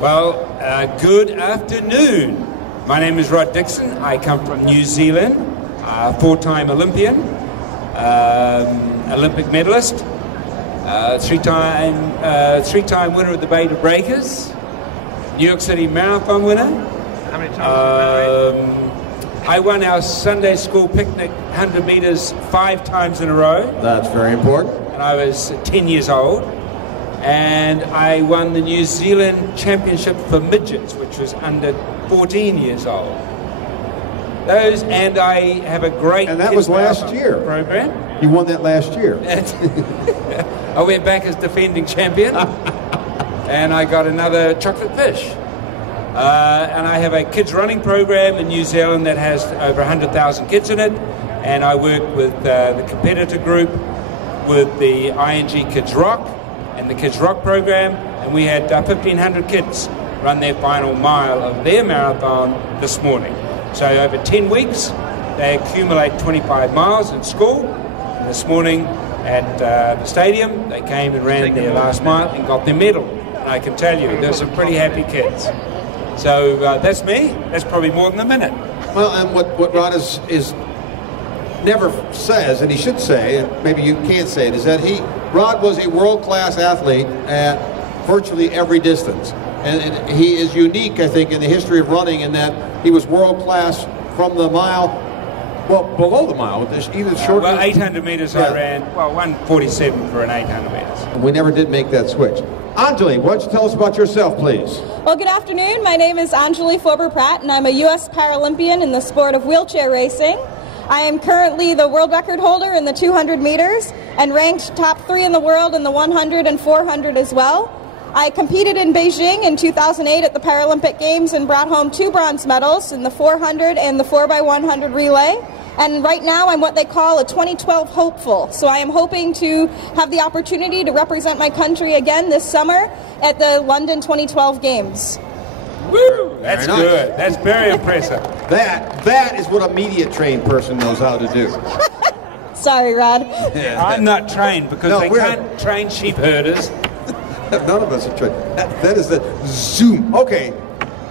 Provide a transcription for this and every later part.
Well, good afternoon. My name is Rod Dixon. I come from New Zealand, four-time Olympian, Olympic medalist, three-time winner of the Bay to Breakers, New York City Marathon winner. How many times? I won our Sunday school picnic 100 meters 5 times in a row. That's very important. And I was 10 years old. And I won the New Zealand Championship for midgets, which was under 14 years old. Those, and I have a great... And that was last year. ...program. You won that last year. I went back as defending champion, and I got another chocolate fish. And I have a kids running program in New Zealand that has over 100,000 kids in it, and I work with the competitor group, with the ING Kids Rock, and the Kids Rock program, and we had 1,500 kids run their final mile of their marathon this morning. So over 10 weeks, they accumulate 25 miles in school. And this morning at the stadium, they came and ran their last mile and got their medal. And I can tell you, there's some pretty happy kids. So that's me. That's probably more than a minute. Well, and what Rod is never says, and he should say, and maybe you can't say it, is that Rod was a world-class athlete at virtually every distance. And he is unique, I think, in the history of running in that he was world-class from the mile, well, below the mile, even shorter. Well, 800 meters I ran, 1:47 for an 800 meters. We never did make that switch. Anjali, why don't you tell us about yourself, please? Well, good afternoon. My name is Anjali Forber-Pratt, and I'm a U.S. Paralympian in the sport of wheelchair racing. I am currently the world record holder in the 200 meters and ranked top 3 in the world in the 100 and 400 as well. I competed in Beijing in 2008 at the Paralympic Games and brought home 2 bronze medals in the 400 and the 4x100 relay. And right now I'm what they call a 2012 hopeful. So I am hoping to have the opportunity to represent my country again this summer at the London 2012 Games. Woo! That's nice. Good. That's very impressive. That is what a media trained person knows how to do. Sorry, Rod. I'm not trained because they can't train sheep herders. None of us are trained. That is the Zoom. Okay,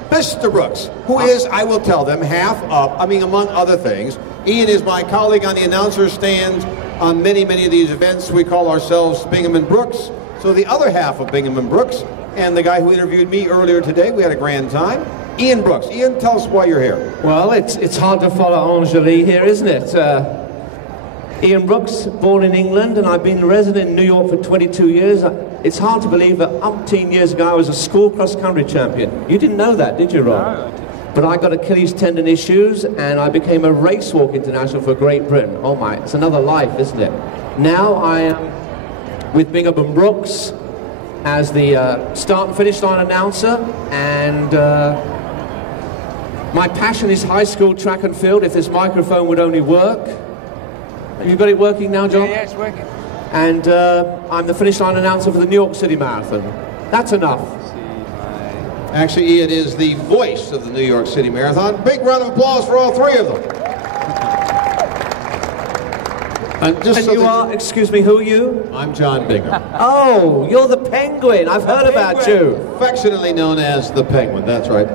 Mr. Brooks, who is, I will tell them, half up. I mean, among other things, Ian is my colleague on the announcer's stand on many, many of these events. We call ourselves Bingham and Brooks. So the other half of Bingham and Brooks, and the guy who interviewed me earlier today, we had a grand time. Ian Brooks. Ian, tell us why you're here. Well, it's hard to follow Anjali here, isn't it? Ian Brooks, born in England, and I've been resident in New York for 22 years. It's hard to believe that umpteen years ago I was a school cross-country champion. You didn't know that, did you, Rob? No. But I got Achilles tendon issues, and I became a racewalk international for Great Britain. Oh my, it's another life, isn't it? Now I am with Bingham and Brooks as the start and finish line announcer, and my passion is high school track and field. If this microphone would only work. Have you got it working now, John? Yeah, it's working. And I'm the finish line announcer for the New York City Marathon. That's enough. Actually, Ian is the voice of the New York City Marathon. Big round of applause for all 3 of them. And you are, excuse me, who are you? I'm John Bingham. Oh, you're the Penguin. I've heard about you. Affectionately known as the Penguin, that's right.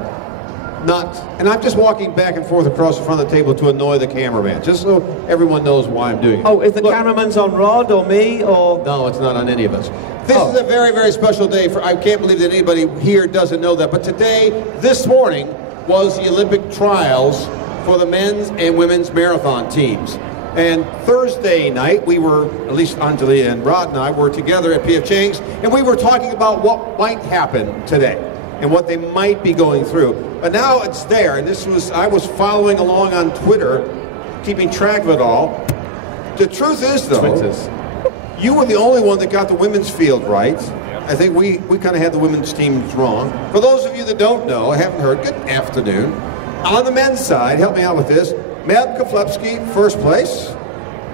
And I'm just walking back and forth across the front of the table to annoy the cameraman, just so everyone knows why I'm doing it. Oh, is the cameraman's on Rod or me or? No, it's not on any of us. This is a very, very special day. I can't believe that anybody here doesn't know that. But this morning, was the Olympic trials for the men's and women's marathon teams. And Thursday night, we were, at least Anjali and Rod and I, were together at P.F. Chang's, and we were talking about what might happen today and what they might be going through. But now it's there, and I was following along on Twitter, keeping track of it all. The truth is, though, you were the only one that got the women's field right. I think we kind of had the women's teams wrong. For those of you that don't know, I haven't heard, good afternoon. On the men's side, help me out with this, Meb Keflevsky, first place.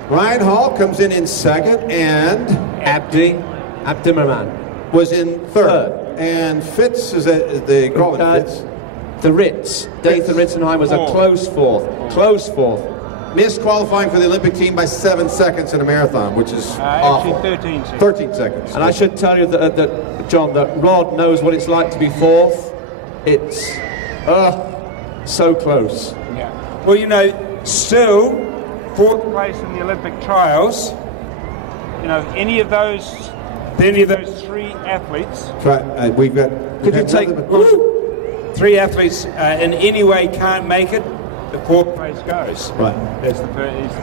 Ryan Hall comes in second, and Abdimerman was in third. And Fitz, is that they call it Fitz? The Ritz. Dathan Ritzenheim was a close fourth. Close fourth. Missed qualifying for the Olympic team by 7 seconds in a marathon, which is awful. Actually 13 seconds. 13 seconds. And I should tell you that John, that Rod knows what it's like to be fourth. It's so close. Yeah. Well, you know, still 4th place in the Olympic trials. You know, any of those 3 athletes. We've got. Could you take 3 athletes in any way can't make it, the 4th place goes. Right. That's the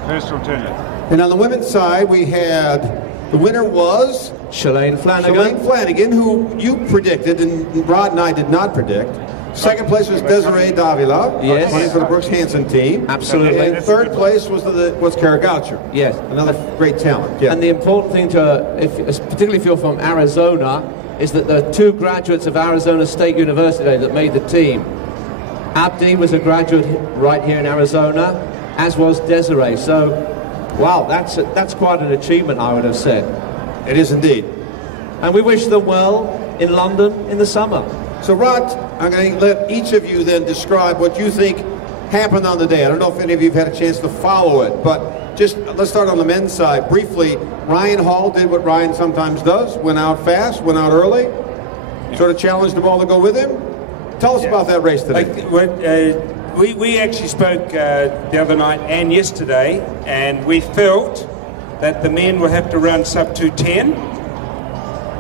first alternative. And on the women's side, we had the winner was Shalane Flanagan, who you predicted, and Rod and I did not predict. Second place was Desiree Davila, yes, playing for the Brooks Hansen team. Absolutely. And third place was Kara Goucher. Yes. Another great talent. Yeah. And the important thing particularly if you're from Arizona, is that the 2 graduates of Arizona State University that made the team. Abdi was a graduate right here in Arizona, as was Desiree. So, wow, that's quite an achievement, I would have said. It is indeed. And we wish them well in London in the summer. So, Rod, I'm going to let each of you then describe what you think happened on the day. I don't know if any of you have had a chance to follow it, but just let's start on the men's side. Briefly, Ryan Hall did what Ryan sometimes does, went out fast, went out early, sort of challenged them all to go with him. Tell us about that race today. We actually spoke the other night and yesterday, and we felt that the men would have to run sub 2:10,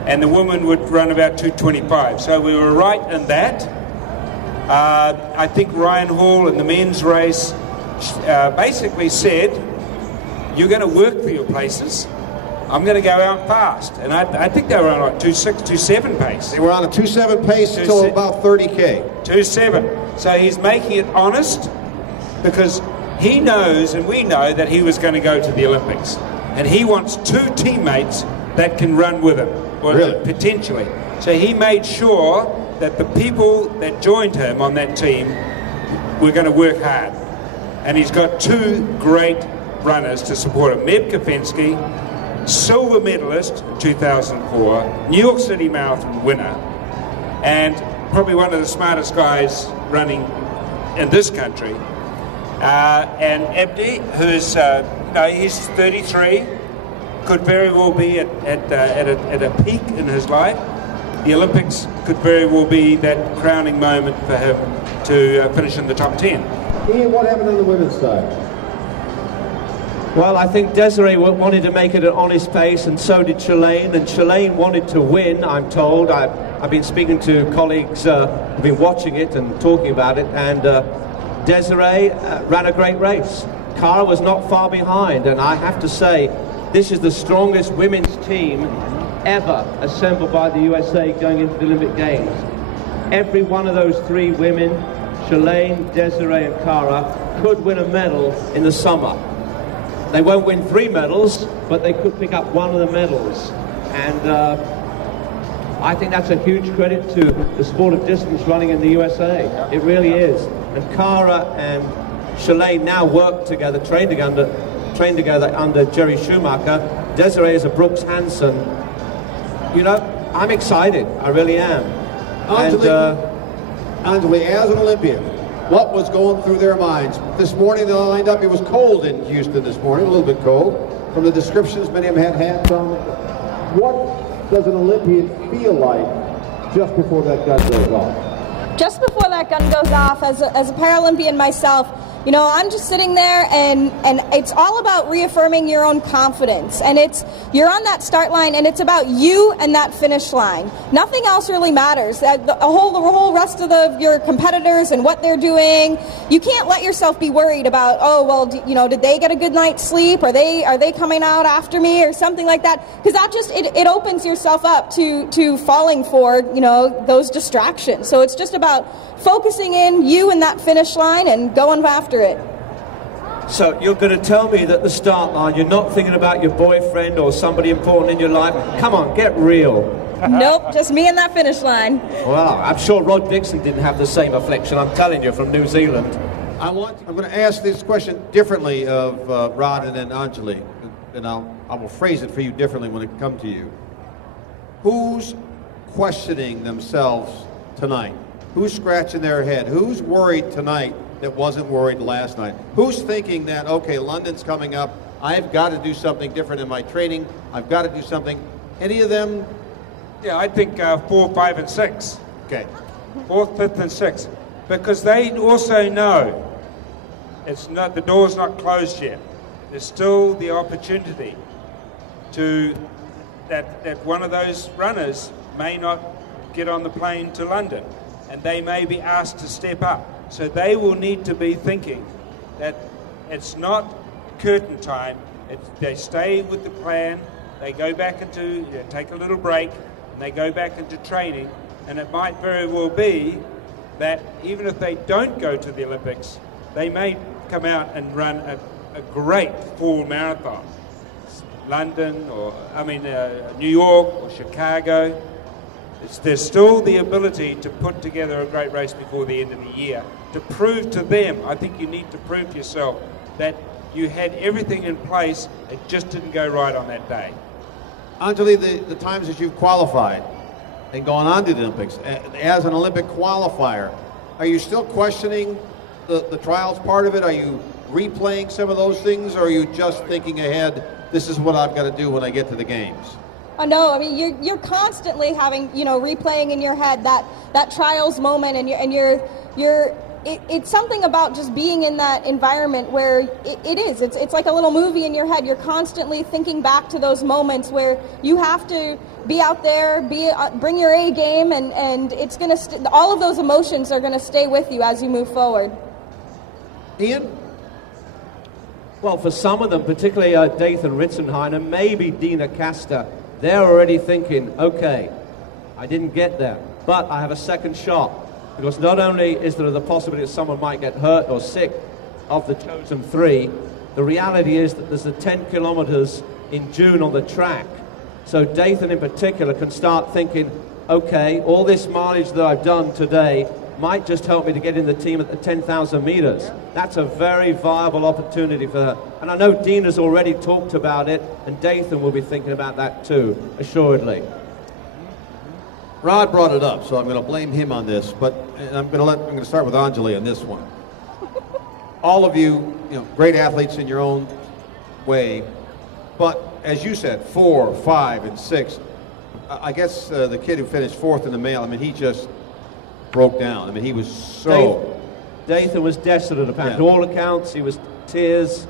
and the women would run about 2:25. So we were right in that. I think Ryan Hall in the men's race basically said, you're going to work for your places. I'm going to go out fast. And I think they were on like 2.6, 2.7 pace. They were on a 2.7 pace until about 30K. 2.7. So he's making it honest because he knows and we know that he was going to go to the Olympics. And he wants 2 teammates that can run with him, or really? Potentially. So he made sure that the people that joined him on that team were going to work hard. And he's got 2 great runners to support him. Meb Kafensky, silver medalist in 2004, New York City Marathon winner, and probably one of the smartest guys running in this country. And Abdi, who's he's 33, could very well be at a peak in his life. The Olympics could very well be that crowning moment for him to finish in the top 10. Ian, what happened on the women's side? Well, I think Desiree wanted to make it an honest pace, and so did Shalane. And Shalane wanted to win, I'm told. I've been speaking to colleagues who've been watching it and talking about it, and Desiree ran a great race. Cara was not far behind, and I have to say, this is the strongest women's team ever assembled by the USA going into the Olympic Games. Every one of those 3 women, Shalane, Desiree, and Cara, could win a medal in the summer. They won't win 3 medals, but they could pick up one of the medals. And I think that's a huge credit to the sport of distance running in the USA. It really is. And Cara and Shalane now work together, train together under Jerry Schumacher. Desiree is a Brooks Hansen. You know, I'm excited. I really am. Anjali, as an Olympian, what was going through their minds? This morning they lined up. It was cold in Houston this morning, a little bit cold. From the descriptions, many of them had hats on. What does an Olympian feel like just before that gun goes off? Just before that gun goes off, as a Paralympian myself, you know, I'm just sitting there and it's all about reaffirming your own confidence. And you're on that start line and it's about you and that finish line. Nothing else really matters. The whole rest of your competitors and what they're doing, you can't let yourself be worried about, oh, well, did they get a good night's sleep? Are they coming out after me or something like that? Because that just, it opens yourself up to falling for, those distractions. So it's just about focusing in you and that finish line and going after it. So you're going to tell me that the start line, you're not thinking about your boyfriend or somebody important in your life? Come on, get real. Nope, just me and that finish line. Well, I'm sure Rod Dixon didn't have the same affliction, I'm telling you, from New Zealand. I'm going to ask this question differently of Rod and then Anjali, and I will phrase it for you differently when it comes to you. Who's questioning themselves tonight? Who's scratching their head? Who's worried tonight that wasn't worried last night? Who's thinking that, okay, London's coming up, I've got to do something different in my training, I've got to do something? Any of them? Yeah, I think 4, 5, and 6. Okay. 4th, 5th, and 6th, because they also know the door's not closed yet. There's still the opportunity that one of those runners may not get on the plane to London, and they may be asked to step up. So they will need to be thinking that it's not curtain time. They stay with the plan. They go back take a little break, and they go back into training. And it might very well be that even if they don't go to the Olympics, they may come out and run a great fall marathon. London, New York or Chicago. There's still the ability to put together a great race before the end of the year. To prove to them, I think you need to prove to yourself that you had everything in place, it just didn't go right on that day. Anjali, the times that you've qualified and gone on to the Olympics, as an Olympic qualifier, are you still questioning the trials part of it? Are you replaying some of those things, or are you just thinking ahead, this is what I've got to do when I get to the games? No, I mean, you're constantly having, replaying in your head that trials moment, and it's something about just being in that environment where it's like a little movie in your head. You're constantly thinking back to those moments where you have to be out there, bring your A game, and it's going to all of those emotions are going to stay with you as you move forward. Ian? Well, for some of them, particularly Dathan Ritzenheiner, maybe Dina Castor, they're already thinking, okay, I didn't get there, but I have a second shot. Because not only is there the possibility that someone might get hurt or sick of the chosen 3, the reality is that there's the 10 kilometers in June on the track. So Dathan in particular can start thinking, okay, all this mileage that I've done today might just help me to get in the team at the 10,000 meters. That's a very viable opportunity for her. And I know Dina's already talked about it, and Dathan will be thinking about that too, assuredly. Rod brought it up, so I'm going to blame him on this, but I'm going to start with Anjali on this one. All of you, great athletes in your own way, but as you said, 4, 5, and 6. I guess the kid who finished 4th in the male, he just broke down. He was so... Dathan was desolate, apparently. To all accounts, he was tears.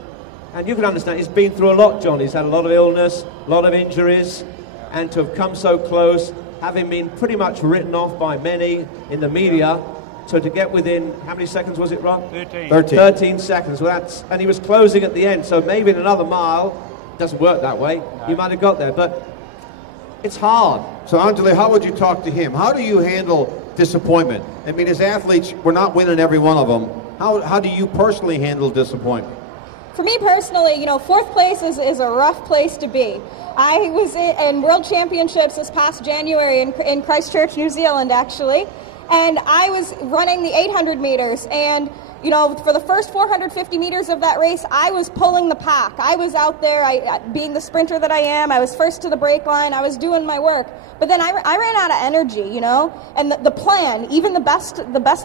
And you can understand, he's been through a lot, John. He's had a lot of illness, a lot of injuries, and to have come so close, having been pretty much written off by many in the media, so to get within, how many seconds was it, Ron? 13 seconds. Well, and he was closing at the end, so maybe in another mile, it doesn't work that way, you might have got there, but it's hard. So, Anjali, how would you talk to him? How do you handle disappointment? As athletes, we're not winning every one of them. How do you personally handle disappointment? For me personally, 4th place is a rough place to be. I was in World Championships this past January in Christchurch, New Zealand, actually, and I was running the 800 meters, and for the first 450 meters of that race, I was pulling the pack. I was out there, being the sprinter that I am, I was first to the break line, I was doing my work. But then I ran out of energy, and the plan, even the best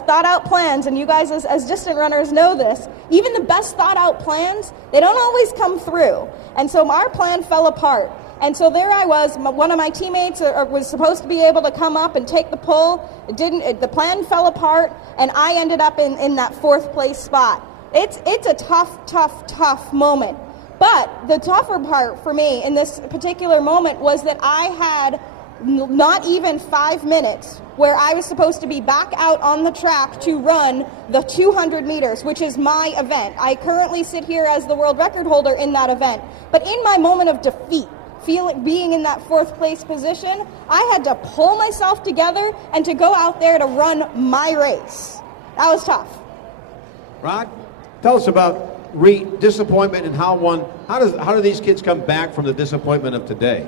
thought out plans, and you guys as distant runners know this, even the best thought out plans, they don't always come through. And so our plan fell apart. And so there I was, one of my teammates was supposed to be able to come up and take the pull. It didn't. The plan fell apart, and I ended up in that 4th place spot. It's a tough moment. But the tougher part for me in this particular moment was that I had not even 5 minutes where I was supposed to be back out on the track to run the 200 meters, which is my event. I currently sit here as the world record holder in that event. But in my moment of defeat, being in that 4th place position, I had to pull myself together and to go out there to run my race. That was tough. Rod, tell us about disappointment and how do these kids come back from the disappointment of today,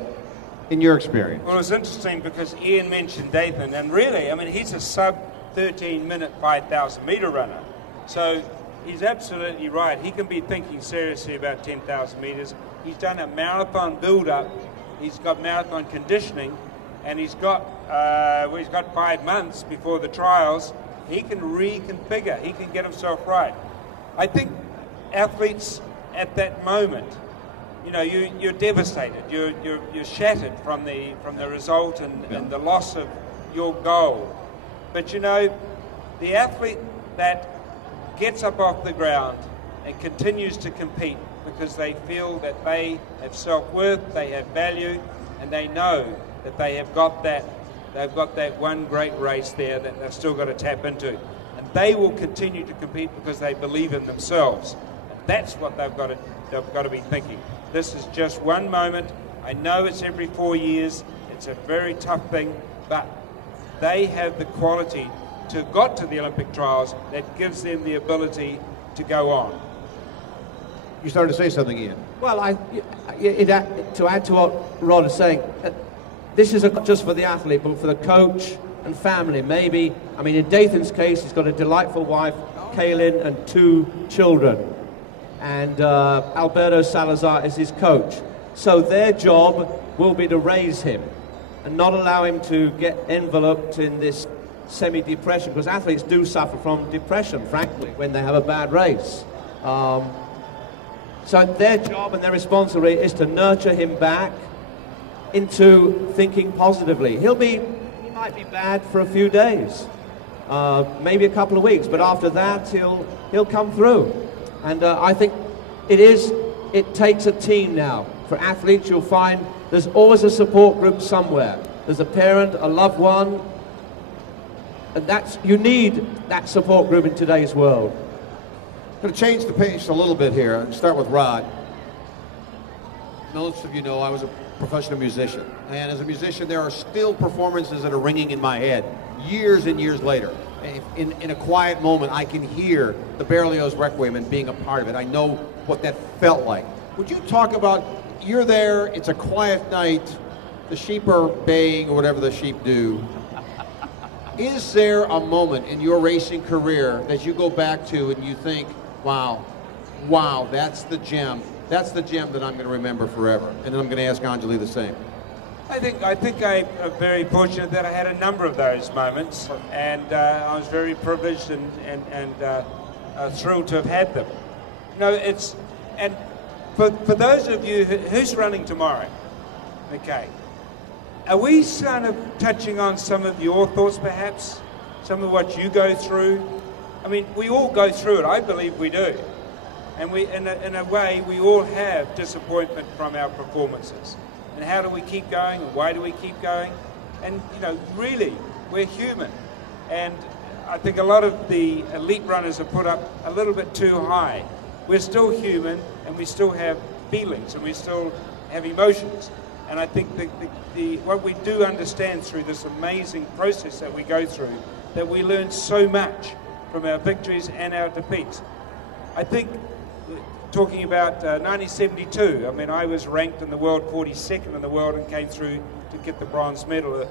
in your experience? Well, it's interesting because Ian mentioned Dathan, and really, he's a sub 13-minute 5,000 meter runner. So he's absolutely right. He can be thinking seriously about 10,000 meters. He's done a marathon build-up. He's got marathon conditioning, and he's got 5 months before the trials. He can reconfigure. He can get himself right. I think athletes at that moment, you're devastated. You're shattered from the result and the loss of your goal. But you know, the athlete that gets up off the ground and continues to compete because they feel that they have self-worth, they have value, and they know that they have got that, they've got that one great race there that they've still got to tap into. And they will continue to compete because they believe in themselves. And that's what they've got to be thinking. This is just one moment. I know it's every 4 years. It's a very tough thing, but they have the quality to have got to the Olympic trials that gives them the ability to go on. You started to say something, Ian. Well, to add to what Rod is saying, this isn't just for the athlete, but for the coach and family. Maybe, I mean, in Dathan's case, he's got a delightful wife, Kaylin, and 2 children. And Alberto Salazar is his coach. So their job will be to raise him and not allow him to get enveloped in this semi-depression, because athletes do suffer from depression, frankly, when they have a bad race. So their job and their responsibility is to nurture him back into thinking positively. He might be bad for a few days, maybe a couple of weeks, but after that he'll come through. And I think it takes a team now. For athletes, you'll find there's always a support group somewhere. There's a parent, a loved one, and you need that support group in today's world. I'm going to change the pace a little bit here and start with Rod. Most of you know I was a professional musician. And as a musician, there are still performances that are ringing in my head years and years later. In a quiet moment, I can hear the Berlioz Requiem and being a part of it. I know what that felt like. Would you talk about, you're there, it's a quiet night, the sheep are baying or whatever the sheep do. Is there a moment in your racing career that you go back to and you think, wow, that's the gem. That's the gem that I'm going to remember forever. And then I'm going to ask Anjali the same. I think I'm very fortunate that I had a number of those moments, and I was very privileged and thrilled to have had them. You know, and for those of you who's running tomorrow, okay, are we kind of touching on some of your thoughts, perhaps, some of what you go through? I mean, we all go through it. I believe we do. And we, in a way, we all have disappointment from our performances. And how do we keep going? And why do we keep going? And, you know, really, we're human. And I think a lot of the elite runners are put up a little bit too high. We're still human, and we still have feelings, and we still have emotions. And I think what we do understand through this amazing process that we go through, that we learn so much from our victories and our defeats. I think, talking about 1972, I mean, I was ranked in the world 42nd in the world and came through to get the bronze medal,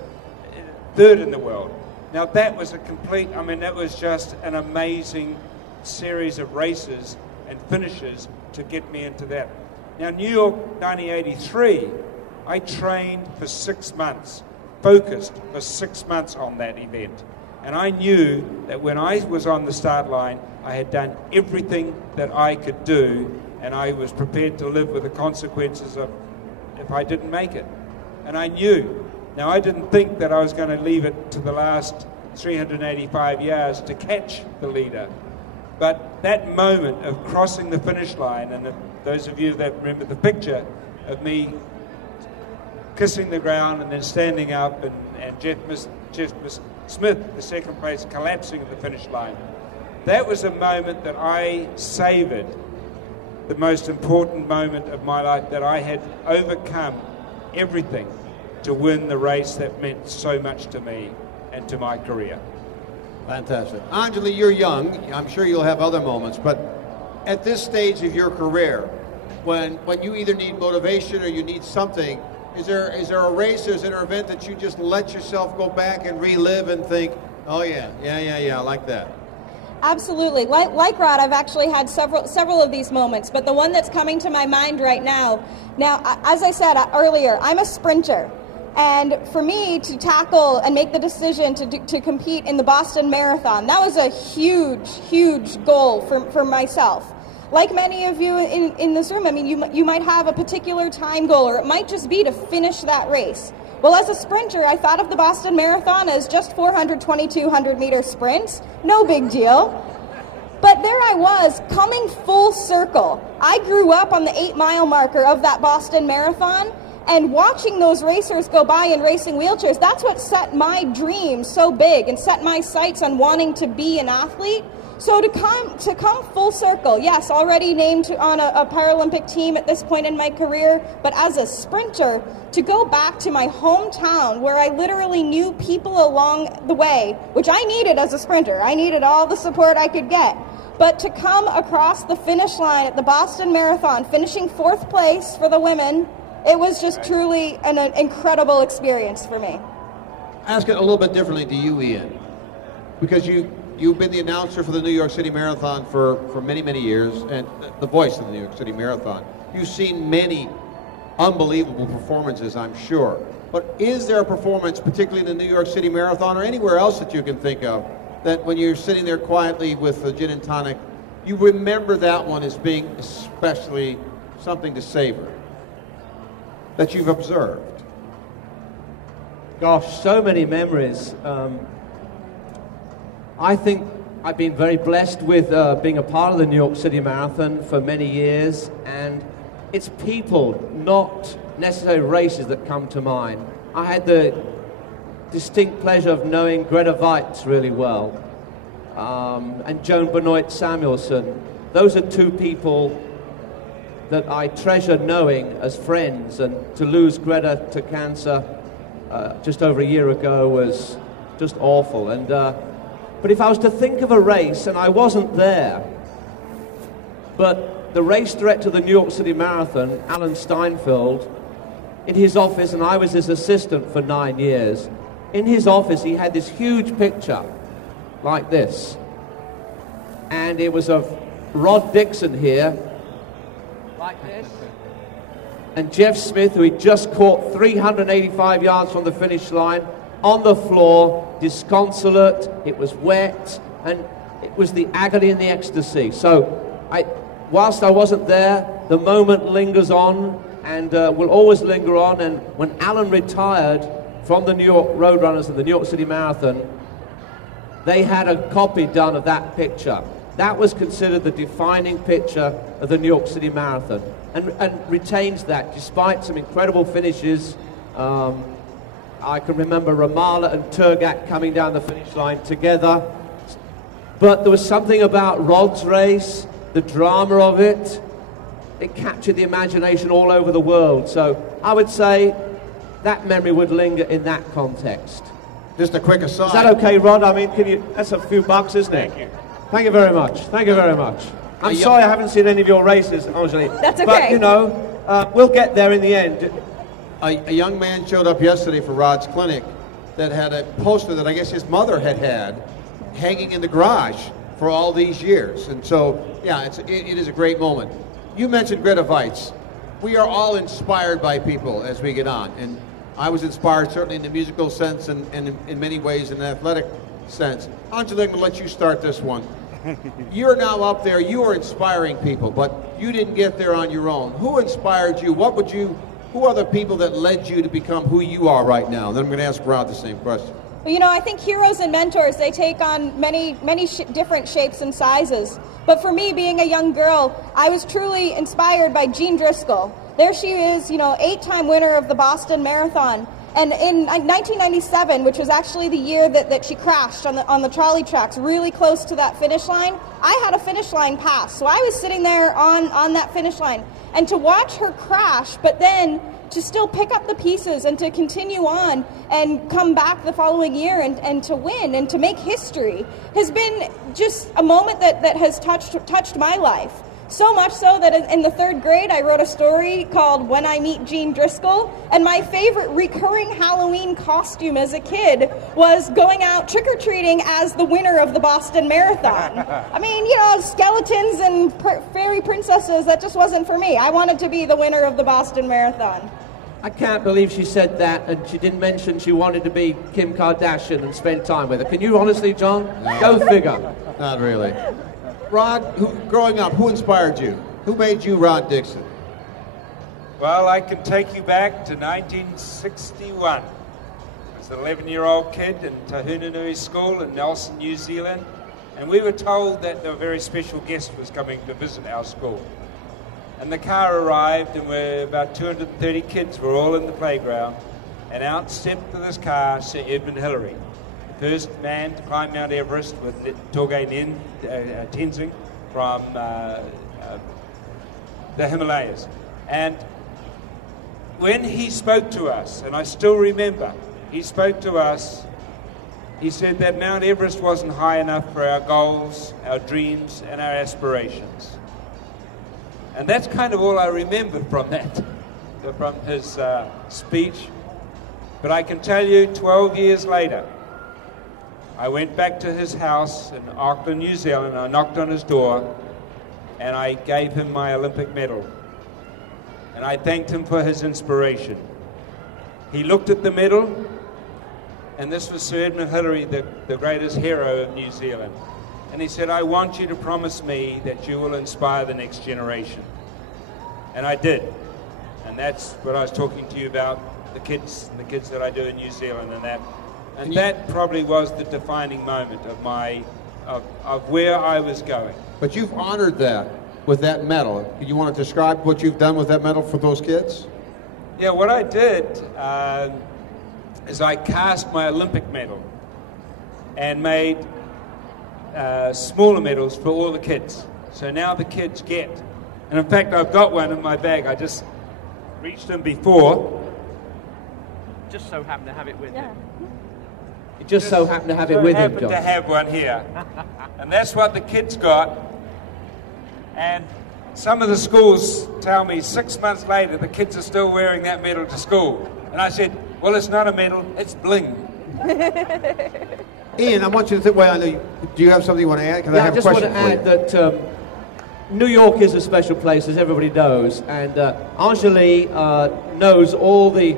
3rd in the world. Now that was that was just an amazing series of races and finishes to get me into that. Now New York 1983, I trained for 6 months, focused for 6 months on that event. And I knew that when I was on the start line, I had done everything that I could do, and I was prepared to live with the consequences of if I didn't make it. And I knew. Now, I didn't think that I was going to leave it to the last 385 yards to catch the leader. But that moment of crossing the finish line, and those of you that remember the picture of me kissing the ground and then standing up, and Jeff Smith, the second place, collapsing at the finish line. That was a moment that I savoured, the most important moment of my life, that I had overcome everything to win the race that meant so much to me and to my career. Fantastic. Anjali, you're young. I'm sure you'll have other moments, but at this stage of your career, when you either need motivation or you need something, is there a race, is there an event that you just let yourself go back and relive and think, oh yeah, I like that? Absolutely. Like Rod, I've actually had several of these moments, but the one that's coming to my mind right now, as I said earlier, I'm a sprinter. And for me to tackle and make the decision to compete in the Boston Marathon, that was a huge, huge goal for myself. Like many of you in this room, I mean, you might have a particular time goal, or it might just be to finish that race. Well, as a sprinter, I thought of the Boston Marathon as just 400, 2,200-meter sprints. No big deal. But there I was, coming full circle. I grew up on the 8-mile marker of that Boston Marathon, and watching those racers go by in racing wheelchairs, that's what set my dream so big and set my sights on wanting to be an athlete. So to come full circle, yes, already named on a Paralympic team at this point in my career, but as a sprinter, to go back to my hometown where I literally knew people along the way, which I needed as a sprinter. I needed all the support I could get. But to come across the finish line at the Boston Marathon, finishing 4th place for the women, it was just truly an incredible experience for me. Ask it a little bit differently to you, Ian, because you've been the announcer for the New York City Marathon for many, many years, and the voice of the New York City Marathon. You've seen many unbelievable performances, I'm sure. But is there a performance, particularly in the New York City Marathon or anywhere else that you can think of, that when you're sitting there quietly with a gin and tonic, you remember that one as being especially something to savor, that you've observed? Gosh, so many memories. I think I've been very blessed with being a part of the New York City Marathon for many years, and it's people, not necessarily races, that come to mind. I had the distinct pleasure of knowing Greta Weitz really well, and Joan Benoit Samuelson. Those are two people that I treasure knowing as friends, and to lose Greta to cancer just over a year ago was just awful. And but if I was to think of a race, and I wasn't there, but the race director of the New York City Marathon, Alan Steinfeld, in his office, and I was his assistant for 9 years, in his office he had this huge picture like this, and it was of Rod Dixon here, like this, and Jeff Smith, who he'd just caught 385 yards from the finish line, on the floor, disconsolate. It was wet, and it was the agony and the ecstasy. So whilst I wasn't there, the moment lingers on, and will always linger on. And when Alan retired from the New York Roadrunners and the New York City Marathon, they had a copy done of that picture. That was considered the defining picture of the New York City Marathon, and retains that despite some incredible finishes. I can remember Ramallah and Turgat coming down the finish line together. But there was something about Rod's race, the drama of it. It captured the imagination all over the world. So I would say that memory would linger in that context. Just a quick aside. Is that okay, Rod? I mean, that's a few bucks, isn't it? Thank you. Thank you very much. Thank you very much. I'm sorry I haven't seen any of your races, Anjali. That's okay. But, you know, we'll get there in the end. A young man showed up yesterday for Rod's clinic that had a poster that I guess his mother had hanging in the garage for all these years. And so, yeah, it is a great moment. You mentioned Greta Weitz. We are all inspired by people as we get on. And I was inspired certainly in the musical sense and in many ways in the athletic sense. Anjali, I'm going to let you start this one. You're now up there. You are inspiring people, but you didn't get there on your own. Who inspired you? Who are the people that led you to become who you are right now? And then I'm going to ask Rod the same question. Well, you know, I think heroes and mentors, they take on many different shapes and sizes. But for me, being a young girl, I was truly inspired by Jean Driscoll. There she is, you know, 8-time winner of the Boston Marathon. And in 1997, which was actually the year that she crashed on the trolley tracks, really close to that finish line, I had a finish line pass. So I was sitting there on that finish line. And to watch her crash, but then to still pick up the pieces and to continue on and come back the following year and to win and to make history has been just a moment that has touched my life. So much so that in the 3rd grade, I wrote a story called When I Meet Jean Driscoll, and my favorite recurring Halloween costume as a kid was going out trick-or-treating as the winner of the Boston Marathon. I mean, you know, skeletons and fairy princesses, that just wasn't for me. I wanted to be the winner of the Boston Marathon. I can't believe she said that, and she didn't mention she wanted to be Kim Kardashian and spend time with her. Can you honestly, John? No. Go figure. Not really. Rod, growing up, who inspired you? Who made you Rod Dixon? Well, I can take you back to 1961. I was an 11-year-old kid in Tahunanui School in Nelson, New Zealand, and we were told that a very special guest was coming to visit our school. And the car arrived, and we're about 230 kids were all in the playground, and out stepped to this car Sir Edmund Hillary, the first man to climb Mount Everest with Torgay Tenzing from the Himalayas. And when he spoke to us, and I still remember, he spoke to us, he said that Mount Everest wasn't high enough for our goals, our dreams, and our aspirations. And that's kind of all I remember from that, from his speech. But I can tell you, 12 years later, I went back to his house in Auckland, New Zealand. I knocked on his door, and I gave him my Olympic medal. And I thanked him for his inspiration. He looked at the medal, and this was Sir Edmund Hillary, the greatest hero of New Zealand. And he said, I want you to promise me that you will inspire the next generation. And I did. And that's what I was talking to you about, the kids that I do in New Zealand and that. And that probably was the defining moment of where I was going. But you've honored that with that medal. You want to describe what you've done with that medal for those kids? Yeah, what I did is I cast my Olympic medal and made smaller medals for all the kids. So now the kids get. And in fact, I've got one in my bag. I just reached in before. Just so happen to have it with you. You just so happen to have it with him, John. To have one here. And that's what the kids got. And some of the schools tell me 6 months later the kids are still wearing that medal to school. And I said, well, it's not a medal, it's bling. Ian, I want you to think, well, do you have something you want to add? I just want to add that New York is a special place, as everybody knows. And Anjali knows all the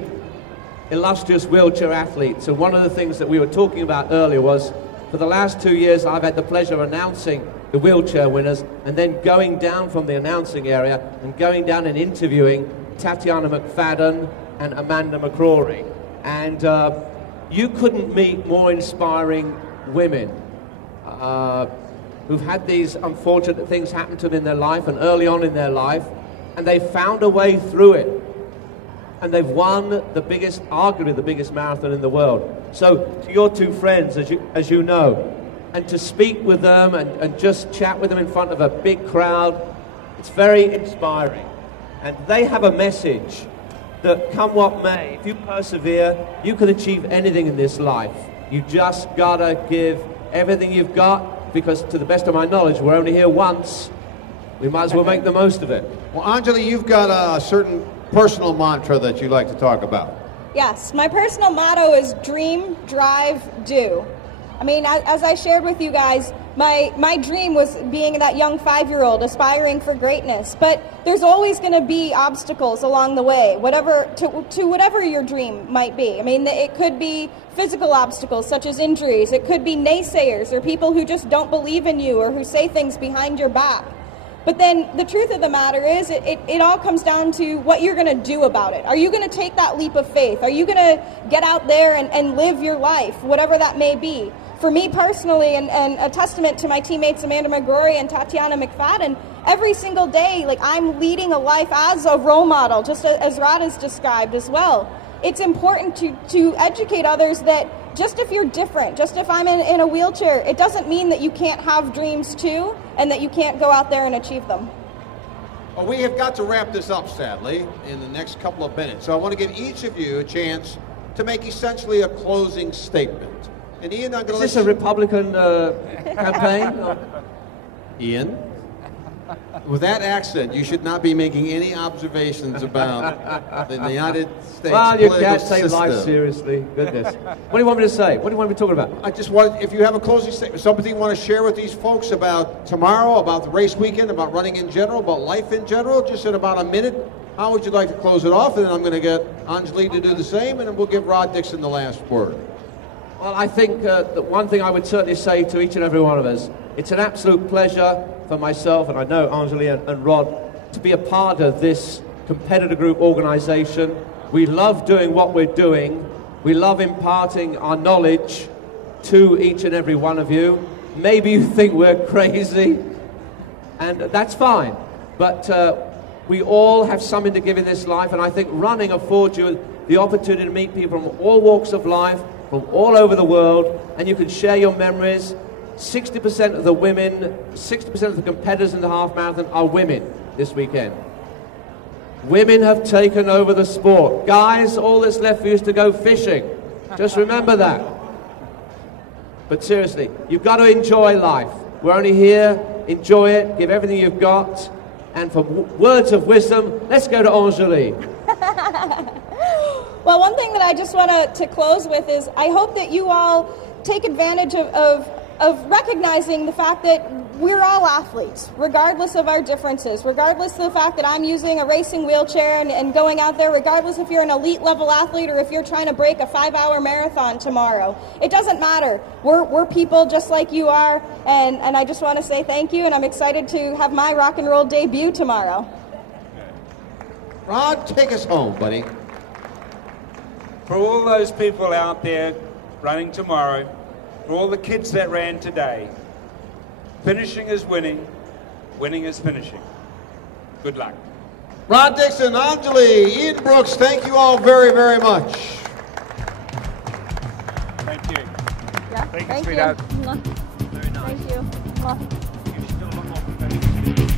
illustrious wheelchair athletes. And one of the things that we were talking about earlier was, for the last 2 years, I've had the pleasure of announcing the wheelchair winners, and then going down from the announcing area and going down and interviewing Tatiana McFadden and Amanda McCrory. And you couldn't meet more inspiring women who've had these unfortunate things happen to them in their life and early on in their life, and they've found a way through it. And they've won the biggest, arguably the biggest marathon in the world. So to your two friends, as you know, and to speak with them and just chat with them in front of a big crowd, it's very inspiring. And they have a message that, come what may, if you persevere, you can achieve anything in this life. You just gotta give everything you've got, because to the best of my knowledge, we're only here once. We might as well make the most of it. Well, Anjali, you've got a certain personal mantra that you like to talk about. Yes, my personal motto is dream, drive, do. I mean, as I shared with you guys, my dream was being that young 5-year-old aspiring for greatness. But there's always going to be obstacles along the way, to whatever your dream might be. I mean, it could be physical obstacles such as injuries. It could be naysayers or people who just don't believe in you or who say things behind your back. But then the truth of the matter is it all comes down to what you're going to do about it. Are you going to take that leap of faith? Are you going to get out there and live your life, whatever that may be? For me personally, and a testament to my teammates Amanda McCrory and Tatiana McFadden, every single day, like, I'm leading a life as a role model, just as Rod has described as well. It's important to educate others that just if you're different, just if I'm in a wheelchair, it doesn't mean that you can't have dreams too, and that you can't go out there and achieve them. Well, we have got to wrap this up, sadly, in the next couple of minutes. So I want to give each of you a chance to make essentially a closing statement. And Ian, I'm going to Is this a Republican campaign? Ian, with that accent, you should not be making any observations about the United States well, you political can't take system. life seriously. Goodness. What do you want me to say? What do you want me to talk about? I just want, if you have a closing statement, something you want to share with these folks about tomorrow, about the race weekend, about running in general, about life in general, just in about a minute, how would you like to close it off? And then I'm going to get Anjali to do the same, and then we'll give Rod Dixon the last word. Well, I think that one thing I would certainly say to each and every one of us, it's an absolute pleasure for myself, and I know Anjali and Rod, to be a part of this competitor group organization. We love doing what we're doing. We love imparting our knowledge to each and every one of you. Maybe you think we're crazy, and that's fine. But we all have something to give in this life, and I think running affords you the opportunity to meet people from all walks of life, from all over the world, and you can share your memories. 60% of the women, 60% of the competitors in the half marathon are women this weekend. Women have taken over the sport. Guys, all that's left for you is to go fishing. Just remember that. But seriously, you've got to enjoy life. We're only here, enjoy it, give everything you've got. And for words of wisdom, let's go to Anjali. Well, one thing that I just want to close with is I hope that you all take advantage of recognizing the fact that we're all athletes, regardless of our differences, regardless of the fact that I'm using a racing wheelchair and going out there, regardless if you're an elite level athlete or if you're trying to break a 5-hour marathon tomorrow. It doesn't matter. We're people just like you are, and I just want to say thank you, and I'm excited to have my rock and roll debut tomorrow. Rod, take us home, buddy. For all those people out there running tomorrow, for all the kids that ran today, finishing is winning, winning is finishing. Good luck. Rod Dixon, Anjali, Ian Brooks, thank you all very, very much. Thank you. Yeah, Thank you, thank sweetheart. you. Very nice. Thank you. You've still a lot more.